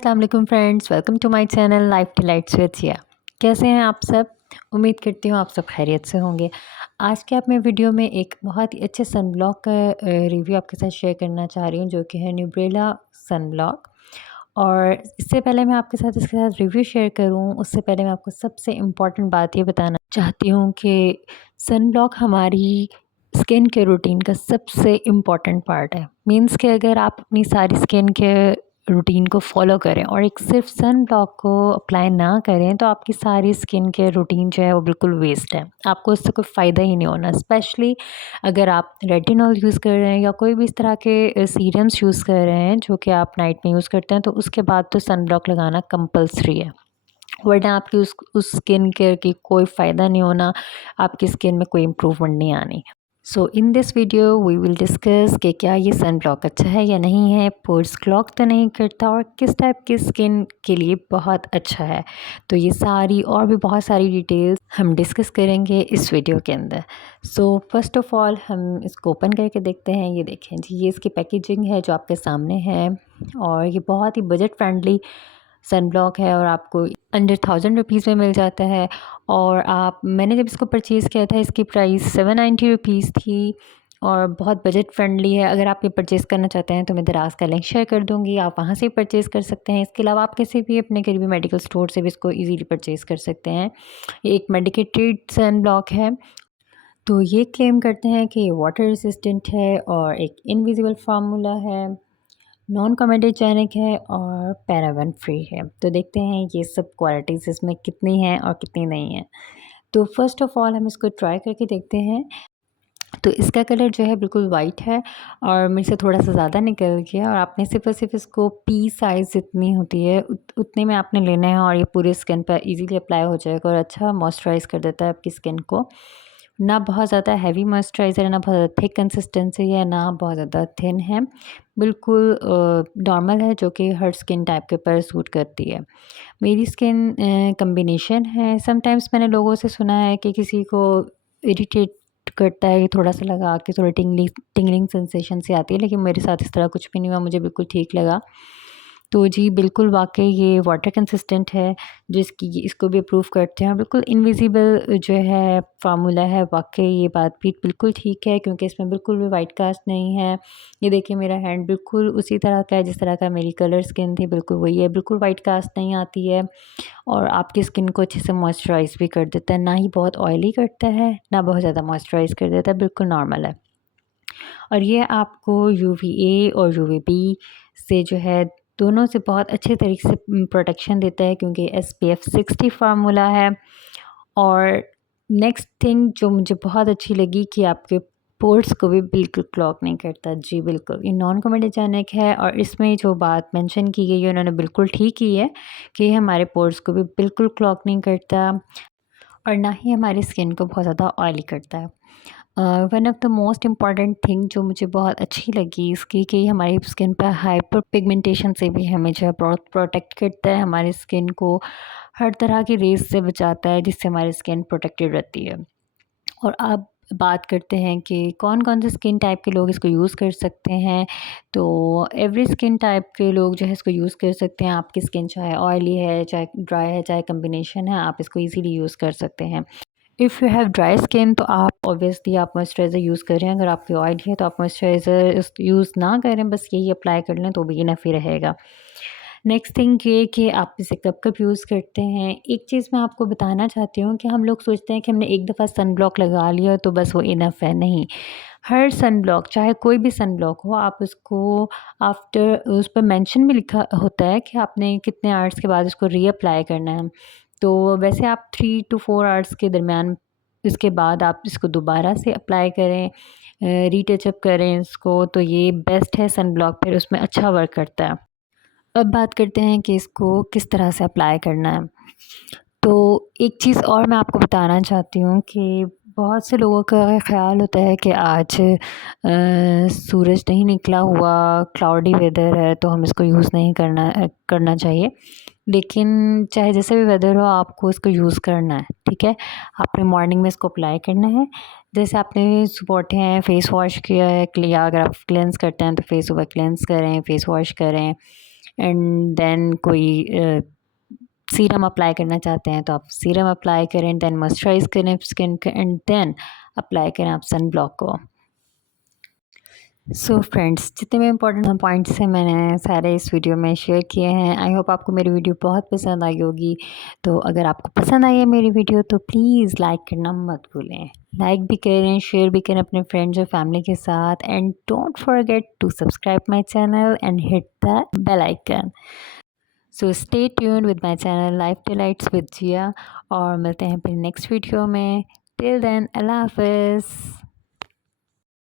अस्सलाम वालेकुम friends, welcome to my channel life delights with Siya. कैसे हैं आप सब? उम्मीद करती हूँ आप सब खैरियत से होंगे। आज के आप मैं वीडियो में एक बहुत ही अच्छे सनब्लॉक का रिव्यू आपके साथ शेयर करना चाह रही हूँ, जो कि है न्यूब्रेला सनब्लॉक। और इससे पहले मैं आपके साथ इसके साथ रिव्यू शेयर करूँ, उससे पहले मैं आपको सबसे इम्पॉर्टेंट बात ये बताना चाहती हूँ कि सनब्लॉक हमारी स्किन के रूटीन का सबसे इम्पॉर्टेंट पार्ट है। मीन्स कि अगर आप अपनी सारी स्किन के रूटीन को फॉलो करें और एक सिर्फ सन ब्लॉक को अप्लाई ना करें, तो आपकी सारी स्किन केयर रूटीन जो है वो बिल्कुल वेस्ट है। आपको इससे कोई फ़ायदा ही नहीं होना। स्पेशली अगर आप रेटिनॉल यूज़ कर रहे हैं या कोई भी इस तरह के सीरम्स यूज़ कर रहे हैं जो कि आप नाइट में यूज़ करते हैं, तो उसके बाद तो सन ब्लॉक लगाना कंपल्सरी है, वरना आपकी उस स्किन केयर की कोई फ़ायदा नहीं होना, आपकी स्किन में कोई इम्प्रूवमेंट नहीं आनी। So in this video we will discuss कि क्या ये सन ब्लॉक अच्छा है या नहीं है, पोर्स क्लॉग तो नहीं करता और किस टाइप की स्किन के लिए बहुत अच्छा है। तो ये सारी और भी बहुत सारी डिटेल्स हम डिस्कस करेंगे इस वीडियो के अंदर। सो फर्स्ट ऑफ़ ऑल हम इसको ओपन करके देखते हैं। ये देखें जी, ये इसकी पैकेजिंग है जो आपके सामने है, और ये बहुत ही बजट फ्रेंडली सन ब्लॉक है और आपको अंडर 1000 रुपीज़ में मिल जाता है। और मैंने जब इसको परचेज़ किया था, इसकी प्राइस 790 रुपीज़ थी और बहुत बजट फ्रेंडली है। अगर आप ये परचेज़ करना चाहते हैं तो मैं दराज़ का लिंक शेयर कर दूँगी, आप वहाँ से परचेज़ कर सकते हैं। इसके अलावा आप किसी भी अपने करीबी मेडिकल स्टोर से भी इसको ईज़िली परचेज़ कर सकते हैं। ये एक मेडिकेटेड सन ब्लॉक है। तो ये क्लेम करते हैं कि ये वाटर रेसिस्टेंट है और एक इनविजिबल फार्मूला है, नॉन कमेडोजेनिक है और पैराबेन फ्री है। तो देखते हैं ये सब क्वालिटीज़ इसमें कितनी हैं और कितनी नहीं हैं। तो फ़र्स्ट ऑफ़ ऑल हम इसको ट्राई करके देखते हैं। तो इसका कलर जो है बिल्कुल वाइट है और मेरे से थोड़ा-सा ज़्यादा निकल गया, और आपने सिर्फ़ और सिर्फ़ इसको पी साइज़ जितनी होती है उतने में आपने लेना है, और ये पूरे स्किन पर ईज़िली अप्लाई हो जाएगा और अच्छा मॉइस्चराइज़ कर देता है आपकी स्किन को। ना बहुत ज़्यादा हैवी मॉइस्चराइज़र है, ना बहुत ज़्यादा थिक कंसिस्टेंसी है, ना बहुत ज़्यादा थिन है। बिल्कुल नॉर्मल है, जो कि हर स्किन टाइप के ऊपर सूट करती है। मेरी स्किन कॉम्बिनेशन है। समटाइम्स मैंने लोगों से सुना है कि किसी को इरिटेट करता है, थोड़ा-सा लगा के थोड़ा टिंगलिंग सेंसेशन सी आती है, लेकिन मेरे साथ इस तरह कुछ भी नहीं हुआ, मुझे बिल्कुल ठीक लगा। तो जी बिल्कुल वाक़ई ये वाटर कंसिस्टेंट है, जिसकी इसको भी अप्रूव करते हैं। बिल्कुल इनविज़िबल जो है फ़ॉर्मूला है, वाक़ई ये बात भी बिल्कुल ठीक है, क्योंकि इसमें बिल्कुल भी वाइट कास्ट नहीं है। ये देखिए मेरा हैंड बिल्कुल उसी तरह का है जिस तरह का मेरी कलर स्किन थी, बिल्कुल वही है, बिल्कुल वाइट कास्ट नहीं आती है, और आपकी स्किन को अच्छे से मॉइस्चराइज़ भी कर देता है। ना ही बहुत ऑयली करता है, ना बहुत ज़्यादा मॉइस्चराइज़ कर देता है, बिल्कुल नॉर्मल है। और ये आपको यूवीए और यूवीबी से जो है, दोनों से बहुत अच्छे तरीके से प्रोटेक्शन देता है, क्योंकि एसपीएफ 60 फार्मूला है। और नेक्स्ट थिंग जो मुझे बहुत अच्छी लगी कि आपके पोर्स को भी बिल्कुल क्लॉग नहीं करता। जी बिल्कुल, ये नॉन कमेडोजेनिक है, और इसमें जो बात मेंशन की गई है उन्होंने बिल्कुल ठीक की है कि ये हमारे पोर्स को भी बिल्कुल क्लॉग नहीं करता और ना ही हमारी स्किन को बहुत ज़्यादा ऑयली करता है। One of the most important thing जो मुझे बहुत अच्छी लगी इसकी, कि हमारी स्किन पर हाइपर पिगमेंटेशन से भी हमें जो है बहुत प्रोटेक्ट करता है, हमारी स्किन को हर तरह की रेज़ से बचाता है, जिससे हमारी स्किन प्रोटेक्टेड रहती है। और अब बात करते हैं कि कौन-कौन से स्किन टाइप के लोग इसको यूज़ कर सकते हैं। तो एवरी स्किन टाइप के लोग जो है इसको यूज़ कर सकते हैं। आपकी स्किन चाहे ऑयली है, चाहे ड्राई है, चाहे कॉम्बिनेशन है, आप इसको ईज़िली यूज़ कर सकते हैं। If you have dry skin तो आप ऑब्वियसली आप मॉइस्चराइज़र यूज़ करें। अगर आपकी ऑयली है तो आप मॉइस्चराइज़र यूज़ ना करें, बस यही अप्लाई कर लें तो भी इनफ ही रहेगा। नेक्स्ट थिंग ये कि आप इसे कब-कब यूज़ करते हैं। एक चीज़ मैं आपको बताना चाहती हूँ कि हम लोग सोचते हैं कि हमने एक दफ़ा सन ब्लॉक लगा लिया तो बस वो इनफ है, नहीं। हर सन ब्लॉक, चाहे कोई भी सन ब्लॉक हो, आप उसको आफ्टर उस पर मेंशन भी लिखा होता है कि आपने कितने आवर्स के बाद उसको रीअप्लाई करना है। तो वैसे आप 3 टू 4 आवर्स के दरमियान इसके बाद आप इसको दोबारा से अप्लाई करें, रीटचअप करें इसको, तो ये बेस्ट है सन ब्लॉक, फिर उसमें अच्छा वर्क करता है। अब बात करते हैं कि इसको किस तरह से अप्लाई करना है। तो एक चीज़ और मैं आपको बताना चाहती हूँ कि बहुत से लोगों का ख़्याल होता है कि आज सूरज नहीं निकला हुआ, क्लाउडी वेदर है, तो हम इसको यूज़ नहीं करना चाहिए। लेकिन चाहे जैसे भी वेदर हो, आपको इसको यूज़ करना है, ठीक है? आपने मॉर्निंग में इसको अप्लाई करना है। जैसे आपने सुबह उठे हैं, फ़ेस वॉश किया है, या अगर आप क्लेंज़ करते हैं तो फ़ेस सुबह क्लेंज़ करें, फ़ेस वॉश करें। एंड देन कोई सीरम अप्लाई करना चाहते हैं तो आप सीरम अप्लाई करें, देन मॉइस्चराइज करें स्किन को एंड देन अप्लाई करें आप सन ब्लॉक को। सो फ्रेंड्स, जितने भी इम्पोर्टेंट पॉइंट्स हैं मैंने सारे इस वीडियो में शेयर किए हैं। आई होप आपको मेरी वीडियो बहुत पसंद आई होगी। तो अगर आपको पसंद आई है मेरी वीडियो तो प्लीज़ लाइक करना मत भूलें। लाइक भी करें, शेयर भी करें अपने फ्रेंड्स और फैमिली के साथ, and don't forget to subscribe my channel and hit the bell icon. So stay tuned with my channel life delights with Jiya, और मिलते हैं फिर नेक्स्ट वीडियो में। टिल देन, अल्लाह हाफ़िज़।